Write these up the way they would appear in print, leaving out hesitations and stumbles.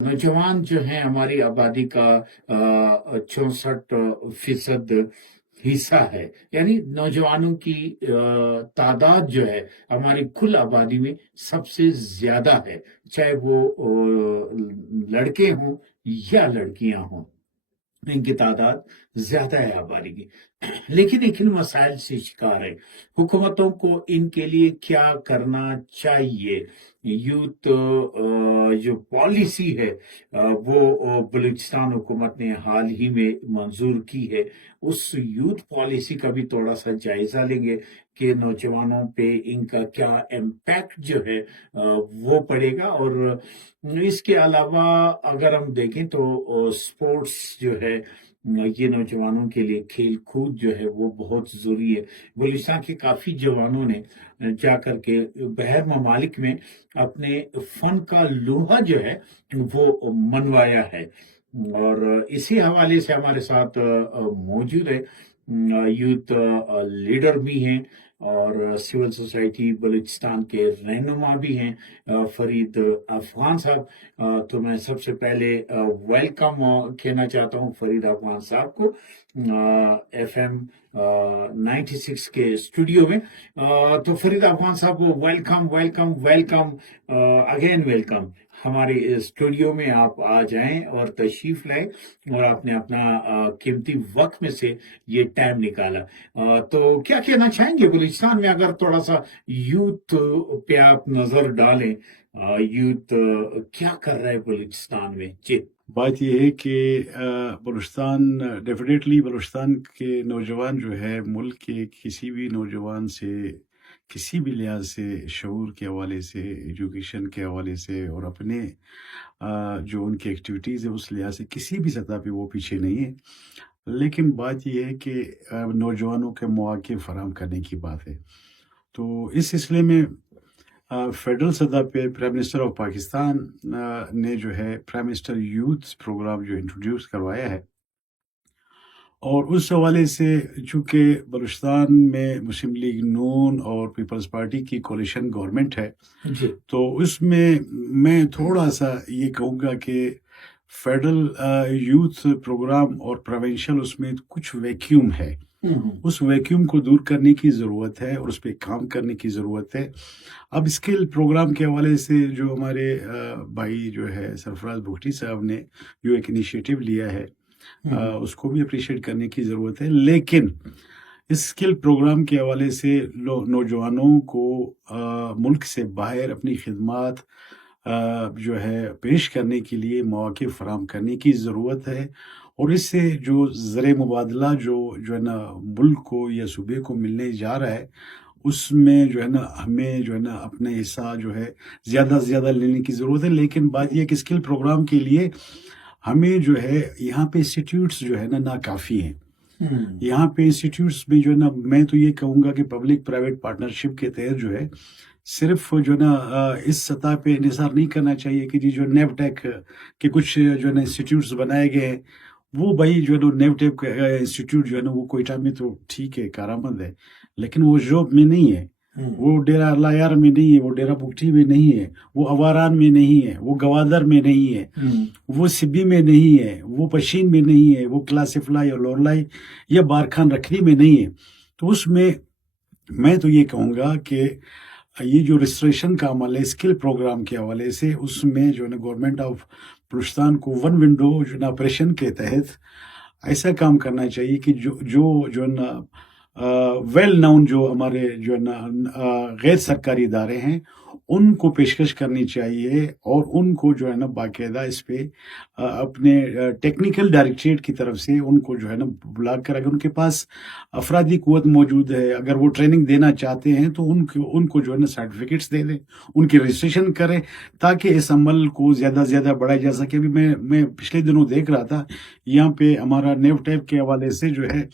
नौजवान जो हैं हमारी आबादी का 64% हिस्सा है। यानी नौजवानों की तादाद जो है हमारी कुल आबादी में सबसे ज्यादा है, चाहे वो लड़के हों या लड़कियां हों, इनकी तादाद ज्यादा है आबादी की। लेकिन एक इन मसाइल से शिकार है। हुकूमतों को इनके लिए क्या करना चाहिए? यूथ जो पॉलिसी है वो बलूचिस्तान हुकूमत ने हाल ही में मंजूर की है। उस यूथ पॉलिसी का भी थोड़ा सा जायजा लेंगे कि नौजवानों पे इनका क्या इम्पैक्ट जो है वो पड़ेगा। और इसके अलावा अगर हम देखें तो स्पोर्ट्स जो है ये नौजवानों के लिए खेल कूद जो है वो बहुत जरूरी है। बलूचिस्तान के काफी जवानों ने जा करके बहर ममालिक में अपने फन का लोहा जो है वो मनवाया है। और इसी हवाले से हमारे साथ मौजूद है यूथ लीडर भी हैं और सिविल सोसाइटी बलूचिस्तान के रहनुमा भी हैं, फरीद अफगान साहब। तो मैं सबसे पहले वेलकम कहना चाहता हूं फरीद अफगान साहब को FM 96 के स्टूडियो में। तो फरीद अफगान साहब welcome welcome welcome, again welcome. हमारे स्टूडियो में आप आ जाएं और तशरीफ लाएं, और आपने अपना कीमती वक्त में से ये टाइम निकाला। तो क्या कहना चाहेंगे बलूचिस्तान में, अगर थोड़ा सा यूथ पे आप नजर डालें, यूथ क्या कर रहा है बलूचिस्तान में? जी। बात यह है कि बलूचिस्तान डेफिनेटली बलूचिस्तान के नौजवान जो है मुल्क के किसी भी नौजवान से किसी भी लिहाज से, शऊर के हवाले से, एजुकेशन के हवाले से और अपने जो उनकी एक्टिविटीज़ है उस लिहाज से किसी भी सतह पे वो पीछे नहीं है। लेकिन बात यह है कि नौजवानों के मौके फराहम करने की बात है। तो इस सिलसिले में फेडरल सतह पे प्राइम मिनिस्टर ऑफ पाकिस्तान ने जो है प्राइम मिनिस्टर यूथ प्रोग्राम जो इंट्रोड्यूस करवाया है, और उस हवाले से चूँकि बलूचिस्तान में मुस्लिम लीग नून और पीपल्स पार्टी की कोalition गवर्नमेंट है, जी। तो उसमें मैं थोड़ा सा ये कहूँगा कि फेडरल यूथ प्रोग्राम और प्रोविंशियल उसमें कुछ वैक्यूम है। उस वैक्यूम को दूर करने की ज़रूरत है और उस पर काम करने की ज़रूरत है। अब स्किल प्रोग्राम के हवाले से जो हमारे भाई जो है सरफराज बुगटी साहब ने जो एक इनिशिएटिव लिया है, उसको भी अप्रिशिएट करने की ज़रूरत है। लेकिन इस स्किल प्रोग्राम के हवाले से नौजवानों को मुल्क से बाहर अपनी खिदमत जो है पेश करने के लिए मौके फराहम करने की ज़रूरत है। और इससे जो ज़र मुबादला जो है ना मुल्क को या सूबे को मिलने जा रहा है, उसमें जो है ना हमें जो है ना अपना हिस्सा जो है ज़्यादा से ज़्यादा लेने की ज़रूरत है। लेकिन बात यह कि स्किल प्रोग्राम के लिए हमें जो है यहाँ पे इंस्टीट्यूट्स जो है ना नाकाफ़ी हैं। यहाँ पे इंस्टीट्यूट्स में जो है ना मैं तो ये कहूँगा कि पब्लिक प्राइवेट पार्टनरशिप के तहत जो है सिर्फ जो है ना इस सतह पे इंहिसार नहीं करना चाहिए कि जी जो नेवटेक के कुछ जो है ना इंस्टीट्यूट्स बनाए गए हैं, वो भाई जो है ना नेवटेक इंस्टीट्यूट जो है ना वो कोयटा में तो ठीक है, कारामंद है, लेकिन वो जोब में नहीं है, वो डेरा लायार में नहीं है, वो डेरा बुगटी में नहीं है, वो अवारान में नहीं है, वो गवादर में नहीं है, वो सिब्बी में नहीं है, वो पशीन में नहीं है, वो क्लासिफला या लोरलाई या बारखान रखनी में नहीं है। तो उसमें मैं तो ये कहूँगा कि ये जो रजिस्ट्रेशन का अमल है स्किल प्रोग्राम के हवाले से, उसमें जो है ना गवर्नमेंट ऑफ बलूचिस्तान को वन विंडो जो ना ऑपरेशन के तहत ऐसा काम करना चाहिए कि जो है ना वेल नाउन जो हमारे जो है ना गैर सरकारी इदारे हैं उनको पेशकश करनी चाहिए, और उनको जो है ना बाकायदा इस पे अपने टेक्निकल डायरेक्टरेट की तरफ से उनको जो है ना बुला कर, अगर उनके पास अफरादी कुव्वत मौजूद है, अगर वो ट्रेनिंग देना चाहते हैं तो उनको जो है ना सर्टिफिकेट्स दे दें, उनकी रजिस्ट्रेशन करें, ताकि इस अमल को ज़्यादा से ज़्यादा बढ़ाया जा सके। अभी मैं पिछले दिनों देख रहा था यहाँ पे हमारा नेवटेक के हवाले से जो है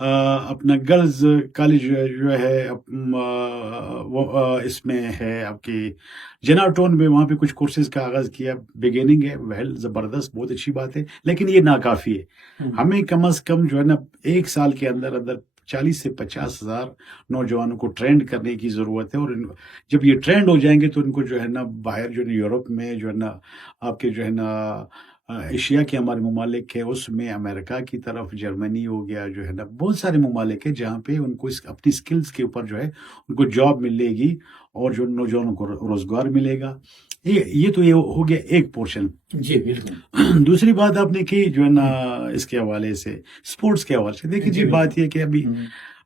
अपना गर्ल्स कॉलेज जो है वो इसमें है आपकी जनाटोन में, वहाँ पे कुछ कोर्सेज का आगाज़ किया, बिगिनिंग है, वेल ज़बरदस्त, बहुत अच्छी बात है, लेकिन ये नाकाफ़ी है। हमें कम अज़ कम जो है ना 1 साल के अंदर अंदर 40 से 50,000 नौजवानों को ट्रेंड करने की ज़रूरत है, और जब ये ट्रेंड हो जाएंगे तो इनको जो है ना बाहर जो है यूरोप में जो है ना आपके जो है ना एशिया के हमारे ममालिक है, उसमें अमेरिका की तरफ जर्मनी हो गया, जो है ना बहुत सारे ममालिक है जहाँ पे उनको अपनी स्किल्स के ऊपर जो है उनको जॉब मिलेगी और जो नौजवानों को रोजगार मिलेगा। ये तो ये हो गया एक पोर्शन। जी बिल्कुल। दूसरी बात आपने की जो है ना इसके हवाले से, स्पोर्ट्स के हवाले से, देखिए जी बात ये कि अभी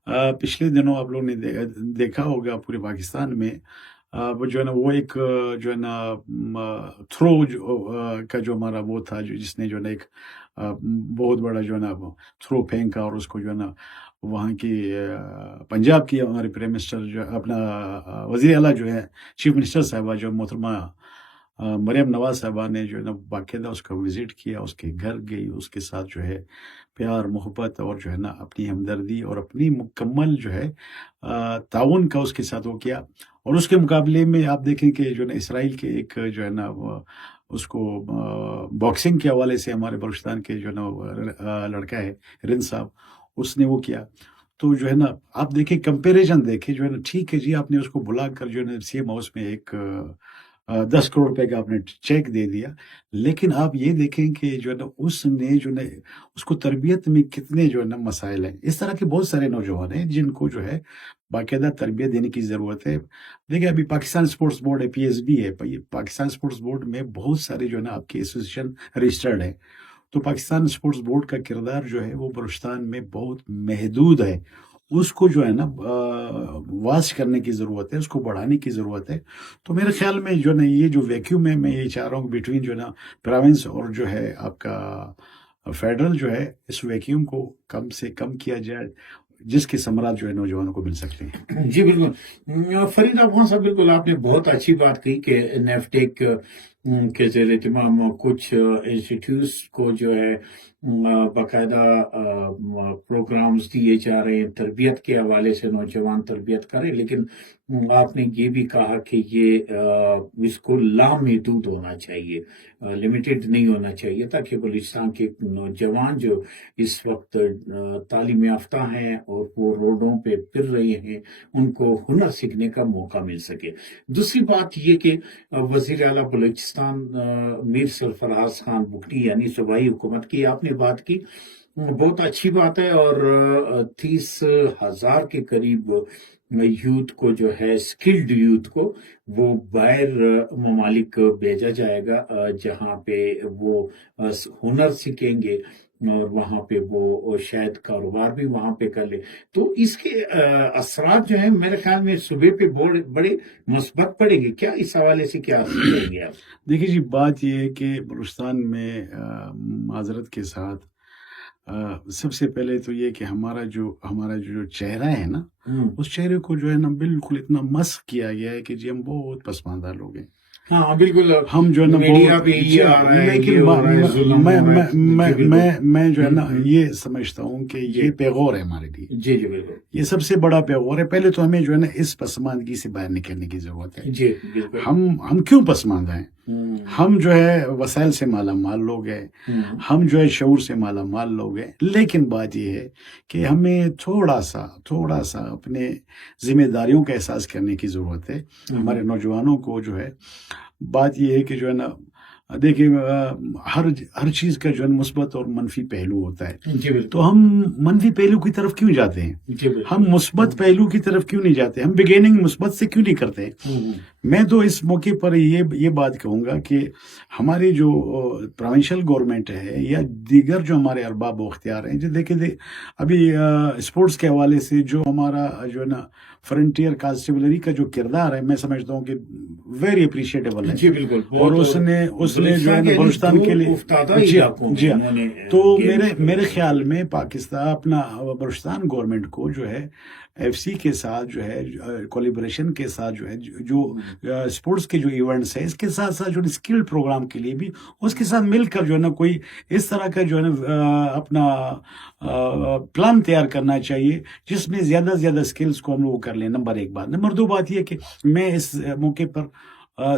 पिछले दिनों आप लोगों ने देखा होगा पूरे पाकिस्तान में वो जो है ना वो एक जो है ना थ्रो का जो हमारा वो था, जो जिसने जो है ना एक बहुत बड़ा जो है ना थ्रो फेंका और उसको जो है ना वहाँ की पंजाब की हमारे प्राइम मिनिस्टर जो अपना वज़ीर आला जो है चीफ मिनिस्टर साहबा जो मोहतरमा मरियम नवाज साहबा ने जो है ना बाकायदा उसका विज़िट किया, उसके घर गई, उसके साथ जो है प्यार मोहब्बत और जो है ना अपनी हमदर्दी और अपनी मुकम्मल जो है ताउन का उसके साथ वो किया। और उसके मुकाबले में आप देखें कि जो है ना इसराइल के एक जो है ना उसको बॉक्सिंग के हवाले से हमारे बलूचिस्तान के जो है ना लड़का है रिन साहब, उसने वो किया। तो जो है ना आप देखें कंपैरिजन देखें जो है ना, ठीक है जी आपने उसको बुलाकर जो है ना सीएम हाउस में एक 10 करोड़ रुपए का आपने चेक दे दिया, लेकिन आप ये देखें कि जो है ना उसने जो है उसको तरबियत में कितने जो है ना मसाइल हैं। इस तरह के बहुत सारे नौजवान हैं जिनको जो है बाकायदा तरबियत देने की ज़रूरत है। देखिए अभी पाकिस्तान स्पोर्ट्स बोर्ड है, पीएसबी है, पाकिस्तान स्पोर्ट्स बोर्ड में बहुत सारे जो है ना आपके एसोसिएशन रजिस्टर्ड है। तो पाकिस्तान स्पोर्ट्स बोर्ड का किरदार जो है वो बलूचिस्तान में बहुत महदूद है, उसको जो है ना वाश करने की ज़रूरत है, उसको बढ़ाने की ज़रूरत है। तो मेरे ख्याल में जो ना ये जो वैक्यूम है, मैं ये चाह रहा हूँ बिटवीन जो ना प्रोविंस और जो है आपका फेडरल जो है, इस वैक्यूम को कम से कम किया जाए जिसके समरात जो है नौजवानों को मिल सकते हैं। जी बिल्कुल। फरीद अफगान साहब, बिल्कुल आपने बहुत अच्छी बात कही कि नेफ्टेक के ज़ेर एहतमाम कुछ इंस्टीट्यूट्स को जो है बाकायदा प्रोग्राम्स दिए जा रहे हैं तरबियत के हवाले से, नौजवान तरबियत करें, लेकिन आपने ये भी कहा कि ये इसको लामहदूद होना चाहिए, लिमिटेड नहीं होना चाहिए, ताकि बलूचिस्तान के नौजवान जो इस वक्त तालीम याफ्ता हैं और वो रोडों पे फिर रहे हैं, उनको हुनर सीखने का मौका मिल सके। दूसरी बात ये कि वज़ीर आला बलूचिस्तान मीर सरफराज खान बुकनी यानी सूबाई हुकूमत की आपने बात की, बहुत अच्छी बात है। और 30,000 के करीब यूथ को जो है, स्किल्ड यूथ को वो बाहर ममालिक भेजा जाएगा, जहाँ पे वो हुनर सीखेंगे और वहाँ पे वो शायद कारोबार भी वहाँ पे कर ले। तो इसके असरात जो है मेरे ख्याल में सूबे पे बड़े मुस्बत पड़ेंगे। क्या इस हवाले से क्या असर करेंगे आप? देखिए जी बात ये है कि बलूचिस्तान में माजरत के साथ सबसे पहले तो ये कि हमारा जो चेहरा है ना, उस चेहरे को जो है ना बिल्कुल इतना मस्क किया गया है कि जी हम बहुत पसमानदा लोग हैं। हाँ बिल्कुल, हम जो है ना मीडिया पे ये आ रहा है, लेकिन ये हो रहा है, जुल्म हो रहा है। मैं जो है ना ये समझता हूँ कि ये पैगौर है हमारे लिए। जी जी बिल्कुल। ये सबसे बड़ा पैगौर है। पहले तो हमें जो है ना इस पसमानदगी से बाहर निकलने की जरूरत है। जी बिल्कुल। हम क्यों पसमानदा हैं? हम जो है वसाइल से माला माल लोग हैं, हम जो है शऊर से माला माल लोग हैं, लेकिन बात यह है कि हमें थोड़ा सा अपने जिम्मेदारियों का एहसास करने की ज़रूरत है। हमारे नौजवानों को जो है बात यह है कि जो है ना देखिए हर चीज़ का जो है मुस्बत और मनफी पहलू होता है। तो हम मनफी पहलू की तरफ क्यों जाते हैं? हम मुस्बत पहलू की तरफ क्यों नहीं जाते? हम बिगिनिंग मुस्बत से क्यों नहीं करते हैं? मैं तो इस मौके पर ये बात कहूँगा कि हमारी जो प्रोविंशियल गवर्नमेंट है या दीगर जो हमारे अरबाब अख्तियार हैं, जो देखिए अभी स्पोर्ट्स के हवाले से जो हमारा जो है ना फ्रंटियर कांस्टेबलरी का जो किरदार है, मैं समझता हूँ कि वेरी अप्रिशिएटेबल है। जी बिल्कुल। और उसने जो है ना बलूचिस्तान के लिए जी हाँ। तो मेरे ख्याल में अपना बलूचिस्तान गवर्नमेंट को जो है एफसी के साथ जो है कोलिब्रेशन के साथ जो है जो स्पोर्ट्स के जो इवेंट्स है, इसके साथ साथ जो स्किल प्रोग्राम के लिए भी उसके साथ मिलकर जो है ना कोई इस तरह का जो है ना अपना प्लान तैयार करना चाहिए जिसमें ज़्यादा से ज़्यादा स्किल्स को हम लोग कर लें। नंबर एक बात। नंबर दो बात यह कि मैं इस मौके पर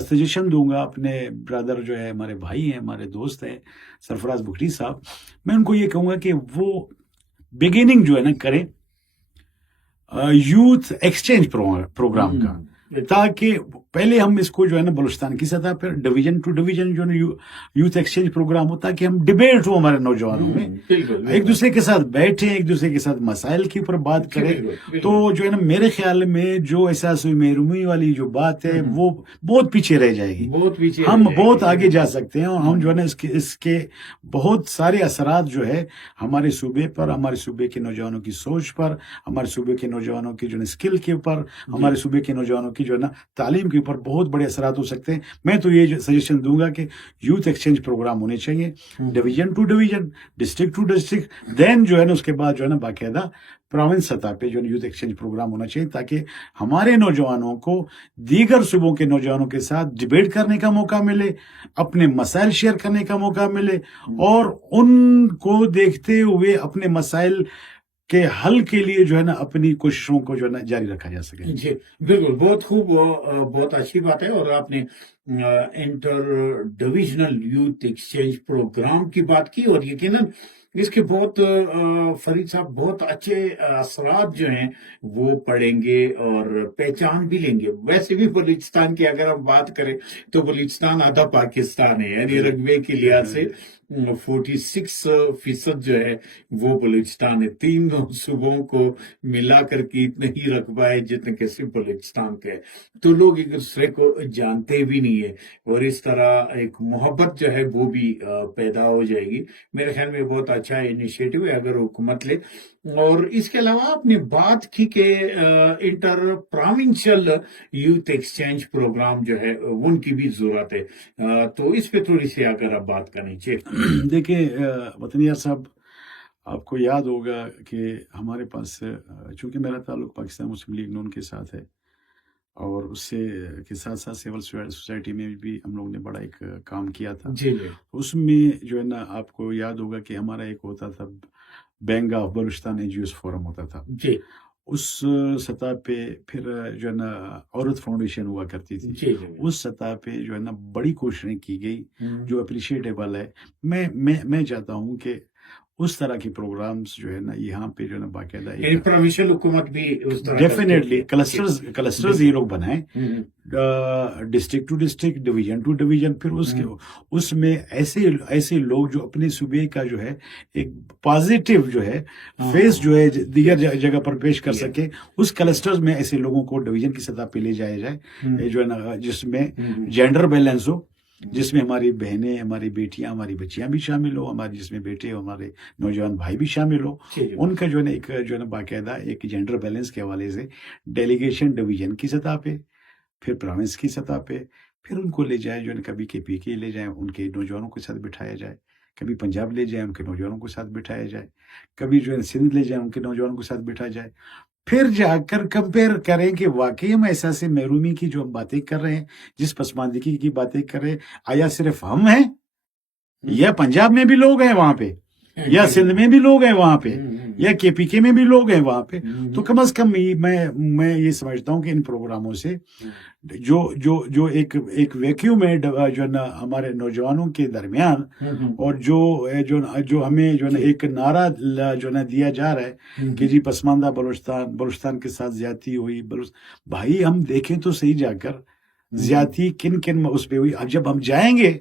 सजेशन दूंगा अपने ब्रदर जो है, हमारे भाई हैं, हमारे दोस्त हैं, सरफराज बुखरी साहब, मैं उनको ये कहूँगा कि वो बिगिनिंग जो है ना करें यूथ एक्सचेंज प्रोग्राम का, ताकि पहले हम इसको जो है ना बलूचिस्तान की सतह पर डिवीजन टू डिवीजन जो यूथ एक्सचेंज प्रोग्राम हो, ताकि हम डिबेट हो हमारे नौजवानों में, एक दूसरे के साथ बैठे, एक दूसरे के साथ मसाइल के ऊपर बात करें। तो जो है ना मेरे ख्याल में जो एहसास महरूमी वाली जो बात है वो बहुत पीछे रह जाएगी, हम बहुत आगे जा सकते हैं, और हम जो है ना इसके बहुत सारे असरात जो है हमारे सूबे पर, हमारे सूबे के नौजवानों की सोच पर, हमारे सूबे के नौजवानों की जो है स्किल के ऊपर, हमारे सूबे के नौजवानों की जो है ना तालीम के ऊपर बहुत बड़े असरात हो सकते हैं। मैं तो ये सजेशन दूंगा कि यूथ एक्सचेंज प्रोग्राम होने चाहिए, division to division, district to district, then जो है ना उसके बाद जो है ना बाकायदा प्रोविंस सतह पे जो है यूथ एक्सचेंज प्रोग्राम होना चाहिए, ताकि हमारे नौजवानों को दीगर सूबों के नौजवानों के साथ डिबेट करने का मौका मिले, अपने मसाइल शेयर करने का मौका मिले, और उनको देखते हुए अपने मसाइल के हल के लिए जो है ना अपनी कोशिशों को जो है ना जारी रखा जा सके। जी बिल्कुल, बहुत खूब, बहुत अच्छी बात है। और आपने inter divisional youth exchange programme की बात की, और यकीनन इसके बहुत फरीद साहब बहुत अच्छे असरात जो हैं वो पड़ेंगे और पहचान भी लेंगे। वैसे भी बलूचिस्तान की अगर हम बात करें तो बलूचिस्तान आधा पाकिस्तान है, यानी रकबे के लिहाज से 46% जो है वो बलूचिस्तान है। तीनों सूबों को मिलाकर के इतना ही रकबा है जितने के सिर्फ बलूचिस्तान का है। तो लोग एक दूसरे को जानते भी नहीं है, और इस तरह एक मोहब्बत जो है वो भी पैदा हो जाएगी। मेरे ख्याल में बहुत अच्छा इनिशिएटिव है अगर हुकूमत ले। और इसके अलावा आपने बात की कि inter provincial youth exchange programme जो है उनकी भी जरूरत है, तो इस पे थोड़ी सी अगर आप बात करनी चाहिए। देखिए वतनियार साहब, आपको याद होगा कि हमारे पास चूंकि मेरा ताल्लुक पाकिस्तान मुस्लिम लीग नून के साथ है, और उससे के साथ साथ सिविल सोसाइटी में भी हम लोग ने बड़ा एक काम किया था। जी उसमें जो है ना आपको याद होगा कि हमारा एक होता था bank of Balochistan NGOs forum होता था जी, उस सतह पे। फिर जो है ना औरत फाउंडेशन हुआ करती थी, जी उस सतह पे जो है ना बड़ी कोशिशें की गई, हम्म, जो अप्रिशिएटेबल है। मैं चाहता हूँ कि उस तरह की प्रोग्राम्स जो है ना यहाँ पे जो है ना बाकायदा यानी प्रोविंशियल हुकूमत भी उस तरह डेफिनेटली करती है। क्लस्टर्स ये लोग बनाएं, hmm, district to district, division to division, फिर उसके उसमें ऐसे लोग जो अपने सूबे का जो है एक पॉजिटिव जो है फेस जो है दीगर जगह पर पेश कर सके। उस क्लस्टर्स में ऐसे लोगों को डिवीजन की सतह पे ले जाया जाए, ये जो है ना जिसमें जेंडर बैलेंस हो, जिसमें हमारी बहनें, हमारी बेटियां, हमारी बच्चियां भी शामिल हो, हमारे जिसमें बेटे, हमारे नौजवान भाई भी शामिल हो। उनका जो है ना एक जो है ना बाकायदा एक जेंडर बैलेंस के हवाले से डेलीगेशन डिवीजन की सतह पे, फिर प्रोविंस की सतह पे, फिर उनको ले जाए जो है ना कभी KPK ले जाए, उनके नौजवानों के साथ बिठाया जाए, कभी पंजाब ले जाए, उनके नौजवानों के साथ बिठाया जाए, कभी जो है सिंध ले जाए, उनके नौजवानों के साथ बिठाया जाए। फिर जाकर कंपेयर करें कि वाकई हम एहसास महरूमी की जो हम बातें कर रहे हैं, जिस पसमानदगी की बातें कर रहे हैं, आया सिर्फ हम हैं, या पंजाब में भी लोग हैं वहां पे, या सिंध में भी लोग हैं वहां पे, या KPK में भी लोग हैं वहां पे। तो कम से कम मैं ये समझता हूँ कि इन प्रोग्रामों से जो एक वैक्यूम है जो ना हमारे नौजवानों के दरमियान, और जो हमें जो ना एक नारा जो ना दिया जा रहा है कि जी पसमानदा बलूचिस्तान के साथ ज्यादती हुई। भाई हम देखें तो सही जाकर ज्यादती किन किन उस पे हुई। अब जब हम जाएंगे,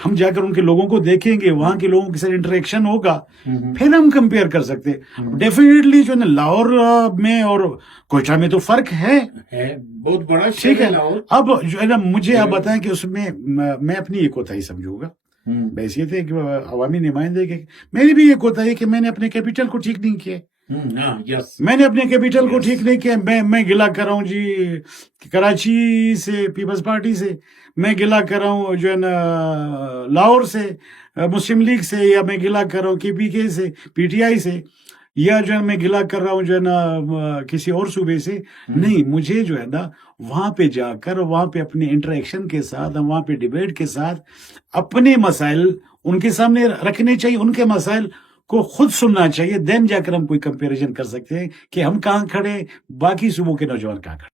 हम जाकर उनके लोगों को देखेंगे, वहां के लोगों के साथ इंटरेक्शन होगा, फिर हम कंपेयर कर सकते हैं। डेफिनेटली जो है ना लाहौर में और कोयटा में तो फर्क है बहुत बड़ा, ठीक है। अब जो है ना मुझे आप बताएं कि उसमें मैं अपनी एक कोताही समझूंगा, बहसियत है कि अवामी नुमाइंदे के मेरी भी एक कोताही कि मैंने अपने कैपिटल को ठीक नहीं किया। मैंने अपने कैपिटल को ठीक नहीं किया। मैं गिला कर रहा हूँ जी कराची से पीपल्स पार्टी से, मैं गिला कर रहा हूँ जो है ना लाहौर से मुस्लिम लीग से, या मैं गिला कर रहा हूँ KPK से, PTI से, या जो है मैं गिला कर रहा हूँ जो है ना किसी और सूबे से। नहीं, मुझे जो है ना वहां पे जाकर, वहां पे अपने इंटरेक्शन के साथ, वहां पे डिबेट के साथ अपने मसाइल उनके सामने रखने चाहिए, उनके मसाइल को खुद सुनना चाहिए। देन जाकर हम कोई कंपैरिजन कर सकते हैं कि हम कहाँ खड़े, बाकी सूबों के नौजवान कहाँ खड़े।